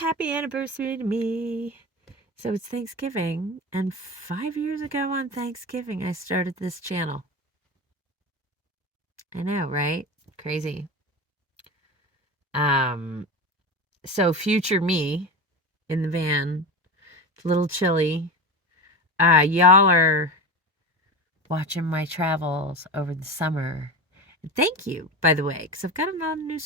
happy anniversary to me. So it's Thanksgiving, and 5 years ago on Thanksgiving, I started this channel. I know, right? Crazy. Um, so future me in the van, it's a little chilly. Y'all are watching my travels over the summer. And thank you, by the way, because I've got a lot of new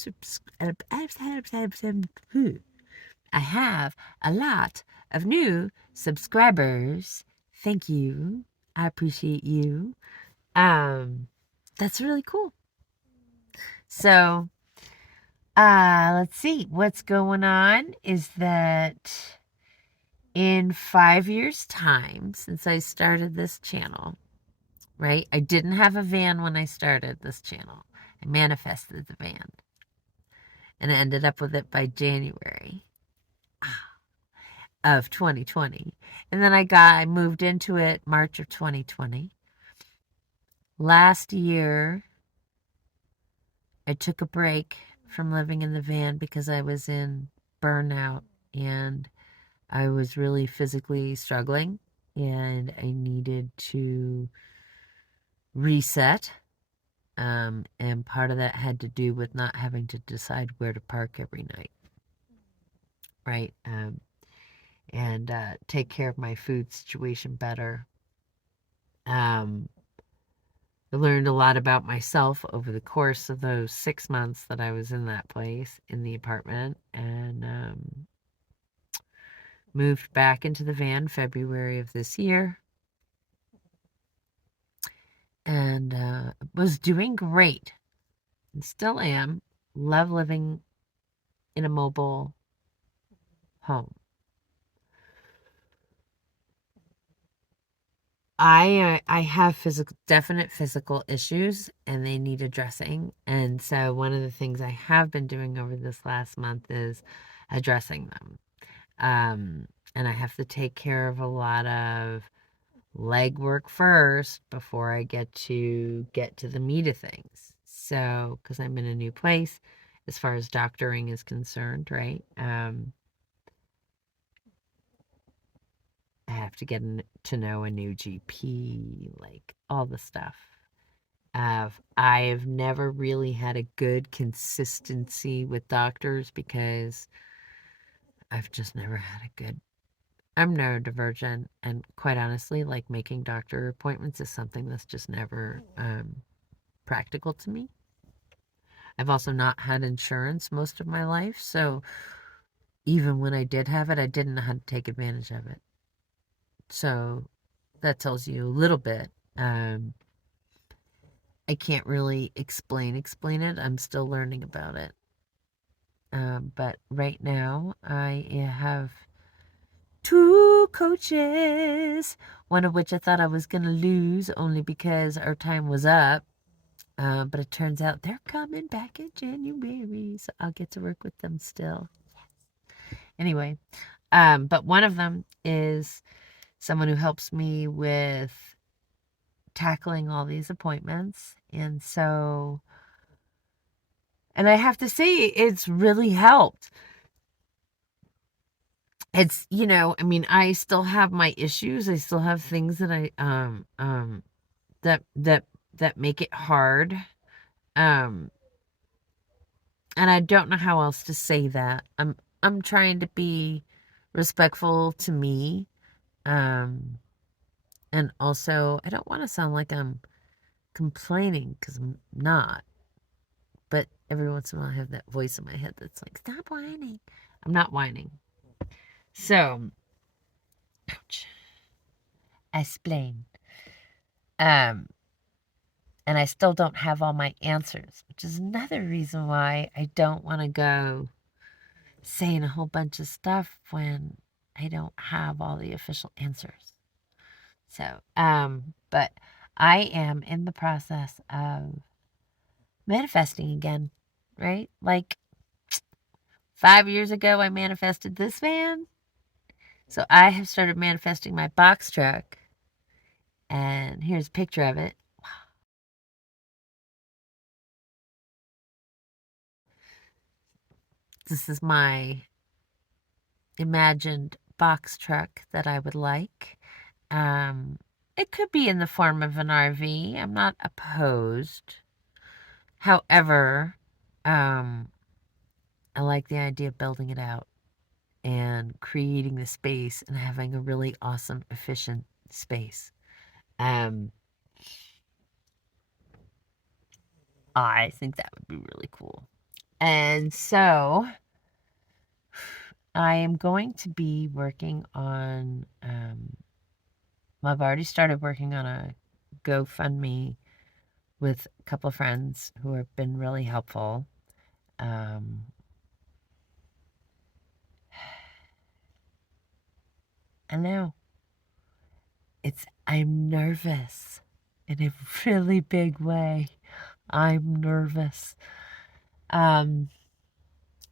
I have a lot of new subscribers. Thank you. I appreciate you. That's really cool. So, let's see. What's going on is that in 5 years' time, since I started this channel, right? I didn't have a van when I started this channel. I manifested the van. And I ended up with it by January of 2020. And then I moved into it March of 2020. Last year, I took a break from living in the van because I was in burnout and I was really physically struggling and I needed to reset. And part of that had to do with not having to decide where to park every night, right? And take care of my food situation better. I learned a lot about myself over the course of those 6 months that I was in that place, in the apartment, and moved back into the van February of this year. And was doing great, and still am. Love living in a mobile home. I have definite physical issues and they need addressing. And so one of the things I have been doing over this last month is addressing them. And I have to take care of a lot of legwork first before I get to the meat of things. So, because I'm in a new place as far as doctoring is concerned, right? I have to get to know a new GP, like all the stuff. I've never really had a good consistency with doctors because I've just never had a good. I'm neurodivergent, and quite honestly, like making doctor appointments is something that's just never practical to me. I've also not had insurance most of my life, so even when I did have it, I didn't know how to take advantage of it. So that tells you a little bit. I can't really explain it. I'm still learning about it. But right now, I have 2 coaches, one of which I thought I was going to lose only because our time was up. But it turns out they're coming back in January, so I'll get to work with them still. Anyway, but one of them is someone who helps me with tackling all these appointments. And I have to say, it's really helped. It's, I mean, I still have my issues. I still have things that that make it hard. And I don't know how else to say that. I'm trying to be respectful to me. And also, I don't want to sound like I'm complaining because I'm not. But every once in a while, I have that voice in my head that's like, stop whining. I'm not whining. So, ouch. Explain. And I still don't have all my answers, which is another reason why I don't want to go saying a whole bunch of stuff when I don't have all the official answers. So, but I am in the process of manifesting again, right? Like 5 years ago, I manifested this van. So I have started manifesting my box truck. And here's a picture of it. This is my imagined box truck that I would like. Um, it could be in the form of an RV. I'm not opposed. However, um, I like the idea of building it out and creating the space and having a really awesome, efficient space. Um, I think that would be really cool. And so I am going to be working on, well, I've already started working on a GoFundMe with a couple of friends who have been really helpful. Um, I know I'm nervous in a really big way. I'm nervous. Um,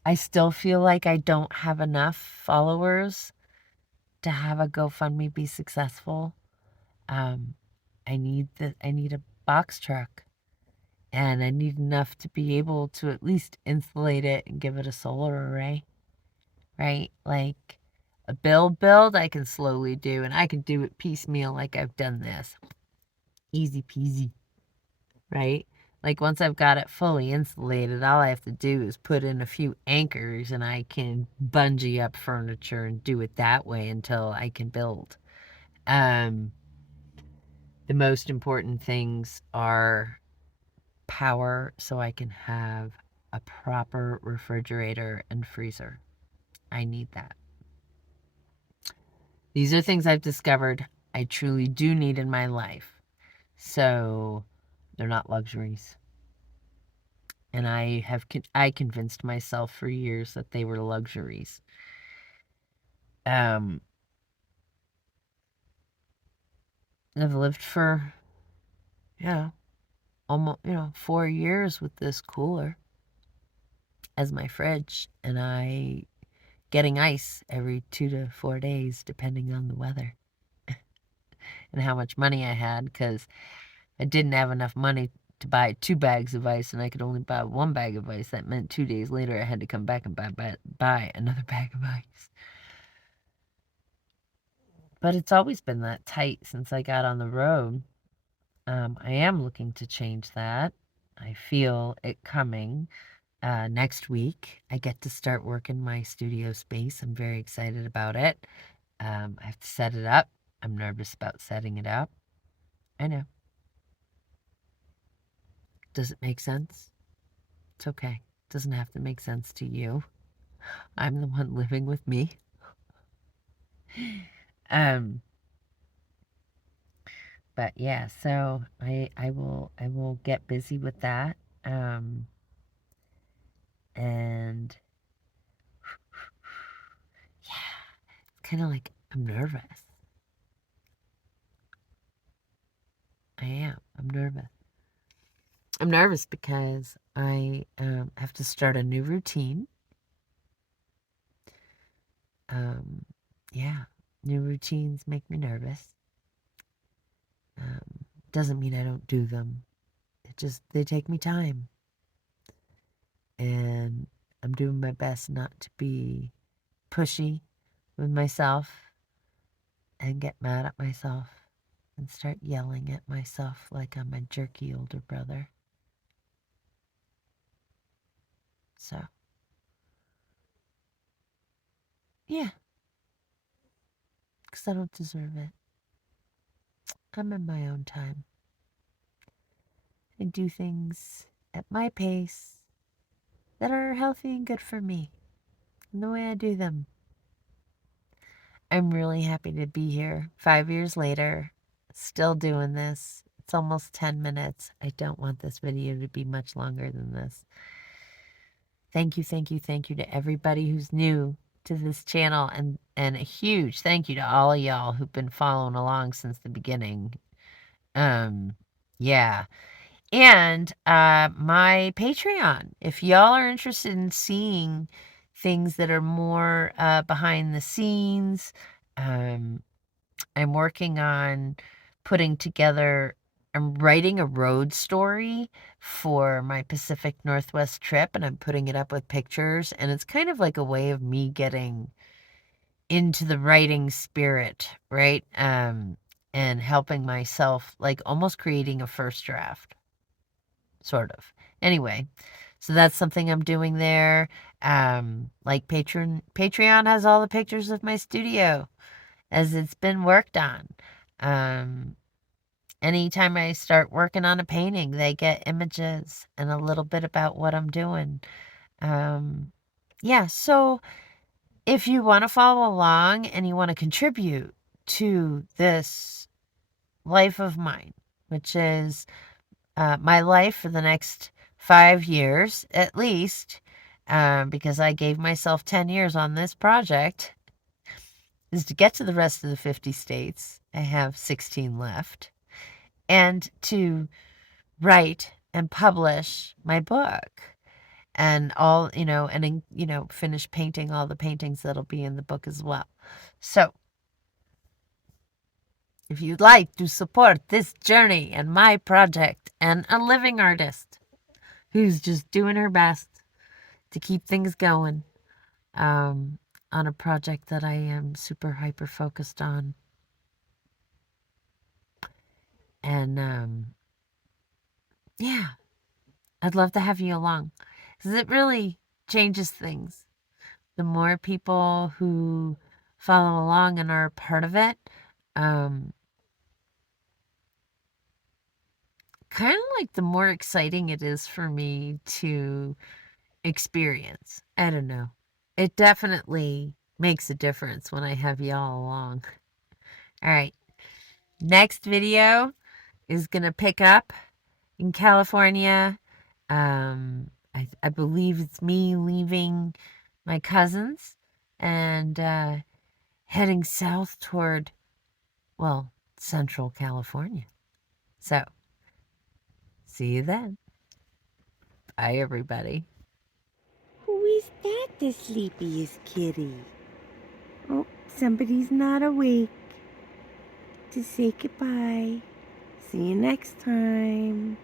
I still feel like I don't have enough followers to have a GoFundMe be successful. Um, I need a box truck, and I need enough to be able to at least insulate it and give it a solar array, right? Like a build I can slowly do, and I can do it piecemeal like I've done this. Easy peasy, right? Like once I've got it fully insulated, all I have to do is put in a few anchors and I can bungee up furniture and do it that way until I can build. Um, the most important things are power so I can have a proper refrigerator and freezer. I need that. These are things I've discovered I truly do need in my life. So they're not luxuries. And I convinced myself for years that they were luxuries. I've lived for, almost, 4 years with this cooler as my fridge, and I getting ice every 2 to 4 days, depending on the weather and how much money I had, because I didn't have enough money to buy 2 bags of ice, and I could only buy 1 bag of ice. That meant 2 days later I had to come back and buy another bag of ice. But it's always been that tight since I got on the road. I am looking to change that. I feel it coming. Next week, I get to start working my studio space. I'm very excited about it. I have to set it up. I'm nervous about setting it up. I know. Does it make sense? It's okay. It doesn't have to make sense to you. I'm the one living with me. Um, but yeah, so I will get busy with that. And yeah, it's kind of like I'm nervous. I am. I'm nervous. I'm nervous because I have to start a new routine. Um, yeah, new routines make me nervous. Doesn't mean I don't do them. They take me time. And I'm doing my best not to be pushy with myself and get mad at myself and start yelling at myself like I'm a jerky older brother. So, yeah, because I don't deserve it. I'm in my own time. I do things at my pace that are healthy and good for me and the way I do them. I'm really happy to be here 5 years later, still doing this. It's almost 10 minutes. I don't want this video to be much longer than this. Thank you, thank you, thank you to everybody who's new to this channel, and a huge thank you to all of y'all who've been following along since the beginning. Yeah. And my Patreon. If y'all are interested in seeing things that are more behind the scenes, I'm working on putting together, I'm writing a road story for my Pacific Northwest trip, and I'm putting it up with pictures, and it's kind of like a way of me getting into the writing spirit, right? And helping myself, like almost creating a first draft, sort of. Anyway, so that's something I'm doing there. Like Patreon has all the pictures of my studio as it's been worked on. Anytime I start working on a painting, they get images and a little bit about what I'm doing. Yeah, so if you want to follow along and you want to contribute to this life of mine, which is my life for the next 5 years at least, because I gave myself 10 years on this project, is to get to the rest of the 50 states. I have 16 left. And to write and publish my book and all, and, finish painting all the paintings that'll be in the book as well. So if you'd like to support this journey and my project and a living artist who's just doing her best to keep things going, on a project that I am super hyper focused on. And yeah, I'd love to have you along because it really changes things. The more people who follow along and are a part of it, kind of like the more exciting it is for me to experience. I don't know. It definitely makes a difference when I have y'all along. All right. Next video is going to pick up in California. I believe it's me leaving my cousins and heading south toward, well, Central California. So, see you then. Bye, everybody. Who is that, the sleepiest kitty? Oh, somebody's not awake to say goodbye. See you next time.